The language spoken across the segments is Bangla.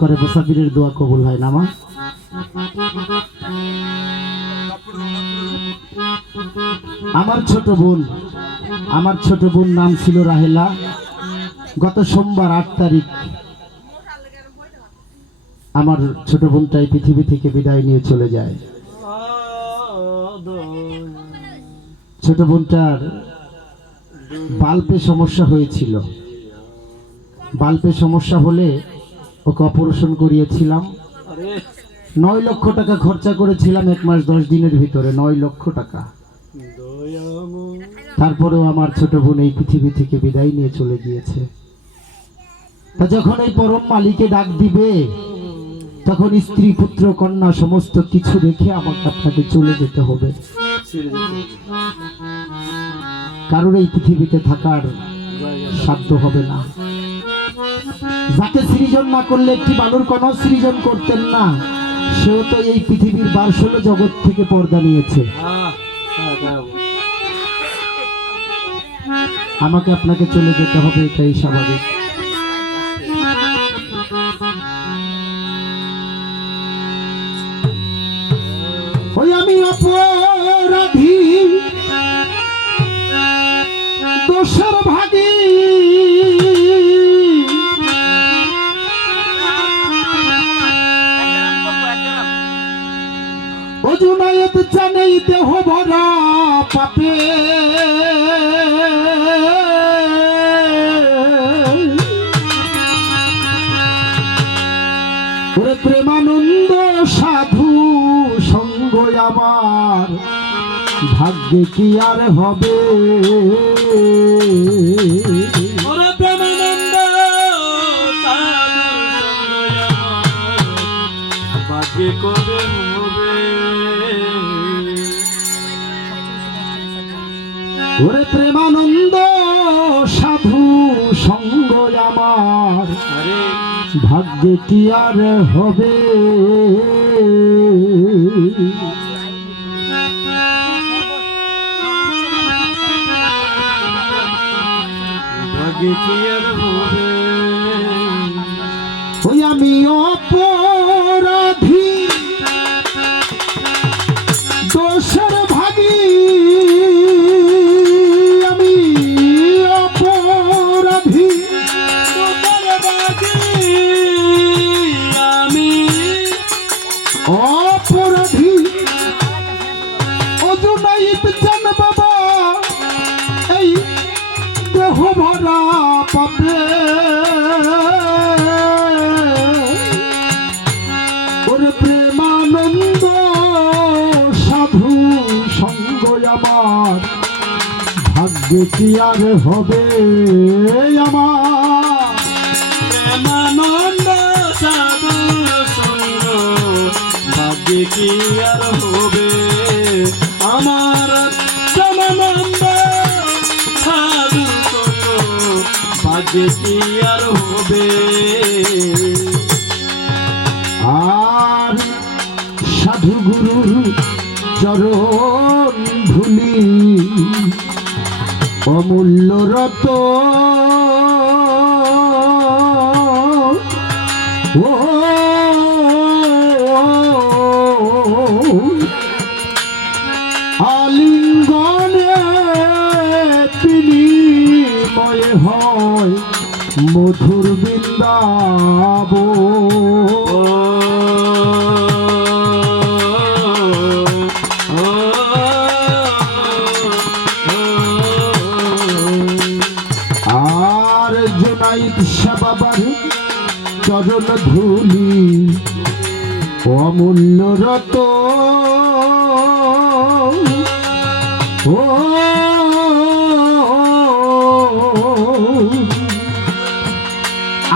করে মুসাফিরের দোয়া কবুল হয় না মা। আমার ছোট বোন নাম ছিল রাহেলা। গত সোমবার 8 তারিখ আমার ছোট বোনটাই পৃথিবী থেকে বিদায় নিয়ে চলে যায়। ছোট বোনটার বাল্বে সমস্যা হয়েছিল। বাল্বে সমস্যা হলে ওকে অপারেশন করিয়েছিলাম। 9 লক্ষ টাকা খরচা করেছিলাম 1 মাস 10 দিনের ভিতরে, 9 লক্ষ টাকা। তারপরেও আমার ছোট বোন এই পৃথিবী থেকে বিদায় নিয়ে চলে গিয়েছে। তা যখন এই পরম মালিকে ডাক দিবে, তখন স্ত্রী পুত্র কন্যা সমস্ত কিছু রেখে আমাকে আপনাকে চলে যেতে হবে। কারোর এই পৃথিবীতে থাকার সাধ্য হবে না। যাকে সৃজন না করলে একটি বালুর কণাও সৃজন করতেন না, সেও তো এই পৃথিবীর 12 জগৎ থেকে পর্দা নিয়েছে। আমাকে আপনাকে চলে যেতে হবে, এটাই স্বাভাবিক। ওই আমি অপরাধী, দোষের ভাগী, অজুনায়েত জানেই দেহ ভরা পাপে, ওরে প্রেমানন্দ সাধু সঙ্গ আমার ভাগ্যে কি আর হবে। ওরে প্রেমানন্দ সাধু সঙ্গ আমার ভাগ্যে কবে হবে। ওরে প্রেমানন্দ সাধু সঙ্গ আমার ভাগ্যে কি আর হবে। ভাগ্যে কি আর হবে। ওই আমি অপরাধী, দোষের ভাগী, আমি অপরাধী, দোষের ভাগী, আমি অপরাধী, অজুনাইত জান বাবা এই দেহ ভরা পাপে। ওরে প্রেমানন্দ সাধু সঙ্গ আমার ভাগ্যে কি আর হবে। আমার প্রেমানন্দ সাধু সঙ্গ ভাগ্যে কি আর হবে। আমার প্রেমানন্দ সাধু সঙ্গ ভাগ্যে কি আর হবে। আর সাধু গুরুর চরণ ধুলি অমূল্য রত, ও আলিঙ্গনে বিনিময় হয় মধুর বৃন্দাবন। আর জুনাইদ শাহ বাবার চরণ ধুলি অমূল্য রত, ও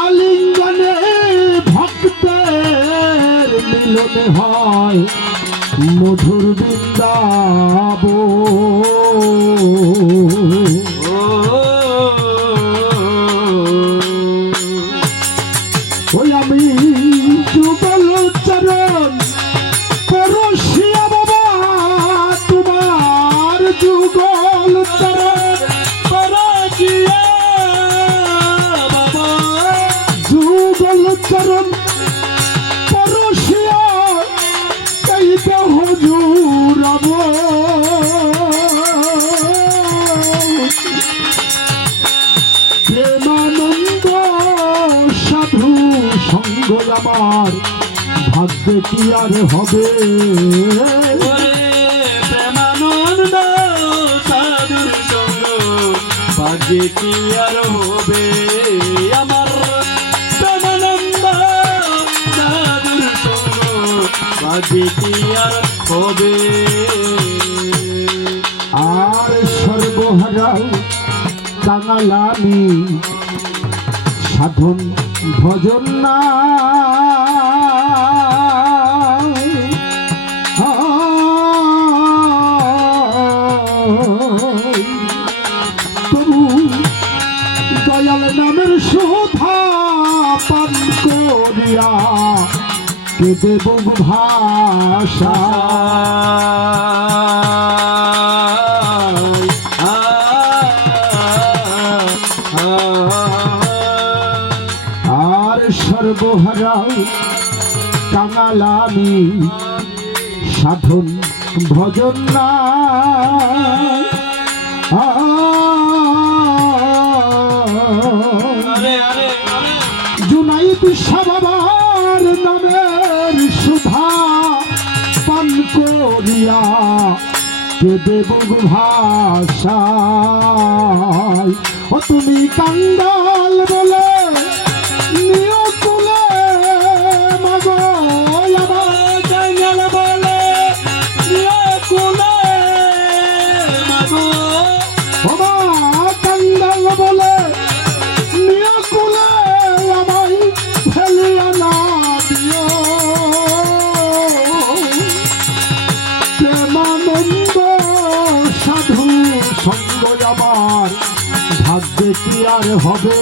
আলিঙ্গনে ভক্তের মিলনে হয় মধুর বৃন্দাবন। ওই আমি যুগল চরণ পরশিয়া বাবা, তোমার যুগল চরণ পরশিয়া বাবা, যুগল চরণ সঙ্গ আমার ভাগ্যে কি আর হবে। ওরে প্রেমানন্দ সাধুর সঙ্গ ভাগ্যে কি আর হবে। আমার প্রেমানন্দ সাধুর সঙ্গ ভাগ্যে কি আর হবে। আর সর্বহারাও কাঙালামি সাধন ভজন না তবু দয়াল নামের শোভা পান করিয়া কে দেব ভাষা। আর সর্বহারাও কাঙালামি সাধন ভজন না জুনাইদ শাহ বাবার নামের সুধা পান করিয়া কে দেব ভাষা। ও তুমি কাঙ্গাল বলে নিও তুলে মাগো আমার কাঙ্গাল বলে নিও কুলে মাগো। বাবা কাঙ্গাল বলে নিও কুলে আমায় ফেলিয়া না দিও। প্রেমানন্দ সাধু সঙ্গ আমার ভাগ্যে কি আর হবে।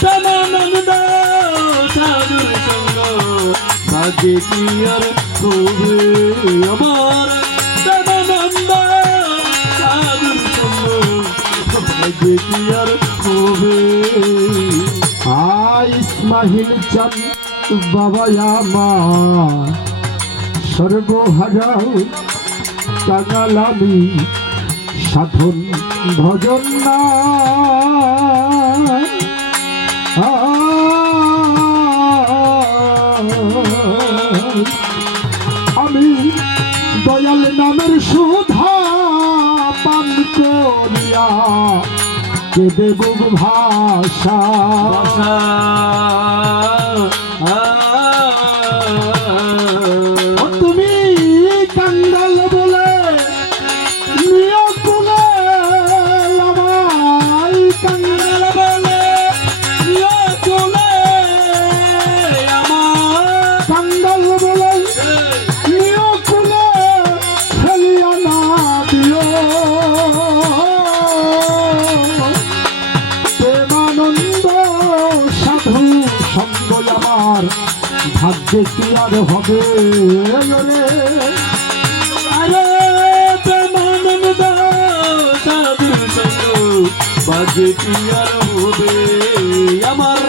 প্রেমানন্দ সাধুর সঙ্গ ভাগ্যে কি আর হবে। আমার প্রেমানন্দ সাধুর সঙ্গ ভাগ্যে কি আর হবে। ইসমাহিল চান বাবা আমার সর্বহারাও কাঙালামি সাধন ভজন না আমি দয়াল নামের সুধা পান করিয়া কে দেব ভাষা। তুমি কাঙ্গাল বলে নিও কুলে আমায় কাঙ্গাল বলে নিও কুলে আমার কাঙ্গাল বলে নিও কুলে ফেলিয়া না দিও। প্রেমানন্দ সাধু সঙ্গ আমার ভাগ্যে কি আর হবে। আরে প্রেমানন্দ সাধুর সঙ্গ ভাগ্যে কি আর হবে। আমার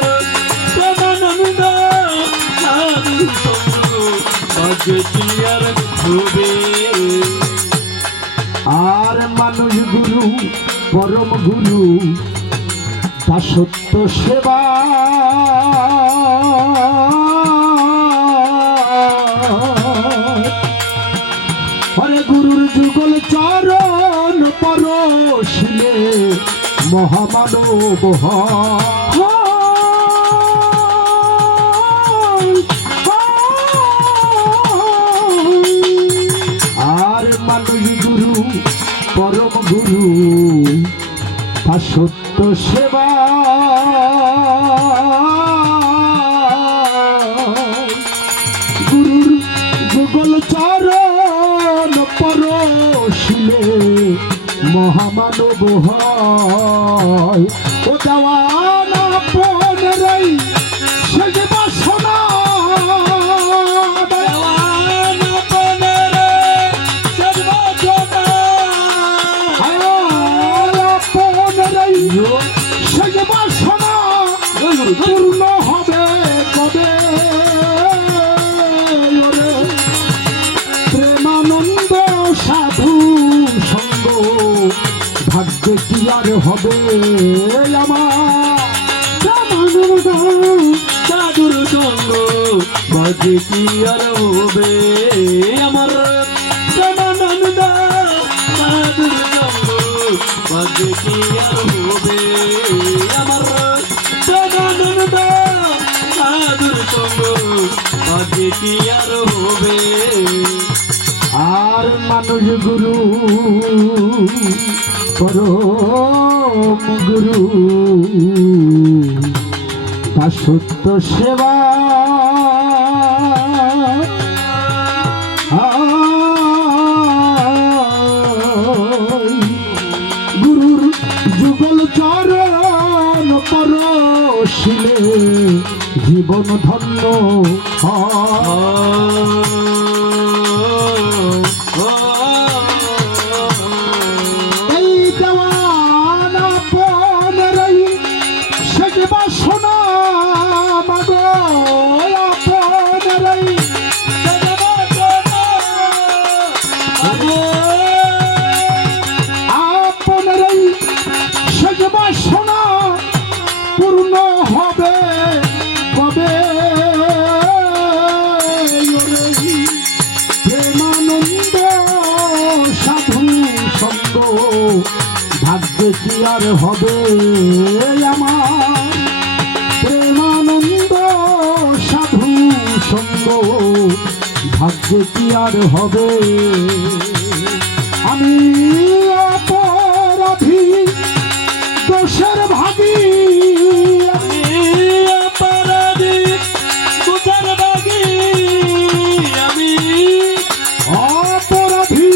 প্রেমানন্দ সাধুর সঙ্গ ভাগ্যে কি আর হবে। আর মানুষ গুরু পরম গুরু দাসত্ব সেবা হরে গুরুর যুগল চরণ পরশিলে মহামানব আর মানুষ গুরু পরম গুরু দাসত্ব সেবা গুরুর যুগল চরণ পরশিলে মহামানব হয়। ও দেওয়ানা পনেরই সেজ বাসনা দেওয়ানা পনেরে সর্বজনা পনেরই সেজ বাসনা পূর্ণ হবে কবে। প্রেমানন্দ সাধু সঙ্গ ভাগ্যে কি আর হবে। আমার প্রেমানন্দ ভাগ্যে কি আর হবে আমার প্রেমানন্দ সাধুর সঙ্গ ভাগ্যে কি আর হবে আমার প্রেমানন্দ সাধুর সঙ্গ ভাগ্যে কি আর হবে আর মানুষ গুরু পরম গুরু দাসত্ব সেবা গুরুর যুগল চরণ পরশিলে জীবন ধন্য হয়। এই দেওয়ান আপনেরই শেষ বাসনা মাগো আপনেরই আপনেরই শেষ বাসনা পূর্ণ হবে কবে প্রেমানন্দ সাধু সঙ্গ ভাগ্যে কি আর হবে আমার প্রেমানন্দ সাধু সঙ্গ ভাগ্যে কি আর হবে আমি অপরাধী দোষের ভাগী আমি অপরাধী তুষার বাগী আমি অপরাধী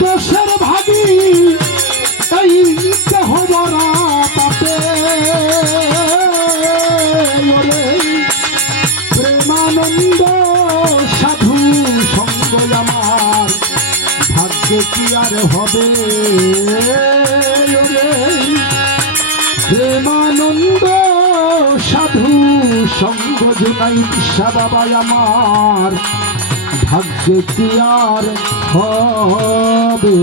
দোষের ভাগী এই দেহ ভরা পাপে ওরে প্রেমানন্দ সাধু সঙ্গ আমার ভাগ্যে কি আর হবে ওরে প্রেমানন্দ সাধু সঙ্গ জুনাই ঈশা বাবা আমার ভাগ্যে কি আর হবে।